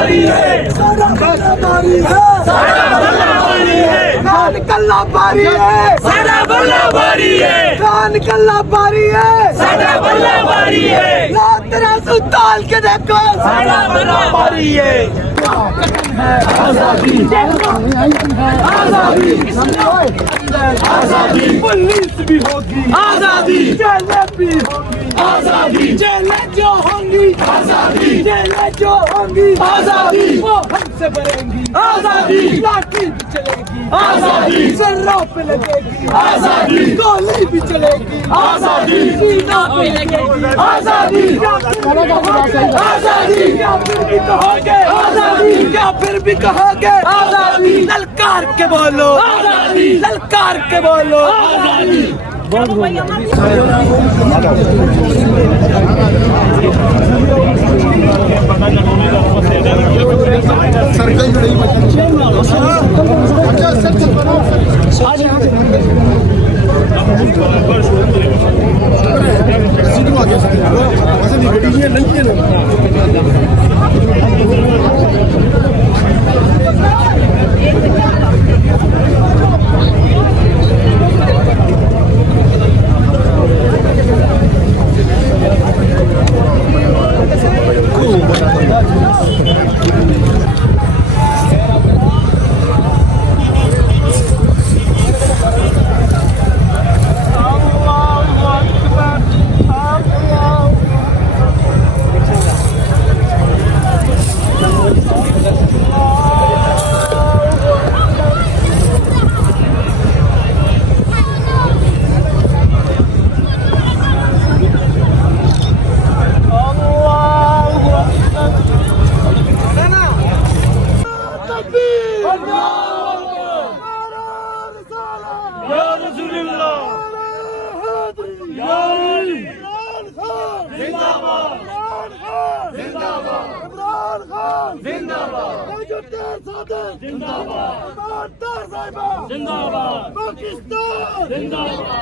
बारी है, सारा बल्ला बारी है, सारा बल्ला बारी है, खान कल्ला बारी है, सारा बल्ला बारी है, खान कल्ला बारी है, सारा बल्ला बारी है, तेरा सुताल के देखो सारा बल्ला बारी है। आजादी आजादी आजादी पुलिस भी होगी, आजादी जेलें भी होगी, आजादी जेलें जो होंगी, आजादी जेलें जो होंगी, आजादी वो हमसे भरेंगी, आजादी लाठी भी चलेगी, आजादी सर्रों पे लगेगी, आजादी गोली भी चलेगी, आजादी सीना पे लगेगी, आजादी आजादी क्या फिर भी कहोगे, आजादी क्या फिर भी कहोगे, आजादी ललकार के बोलो, आजादी ललकार के बोलो, आजादी। जिंदाबाद, जिंदाबाद, पाकिस्तान जिंदाबाद।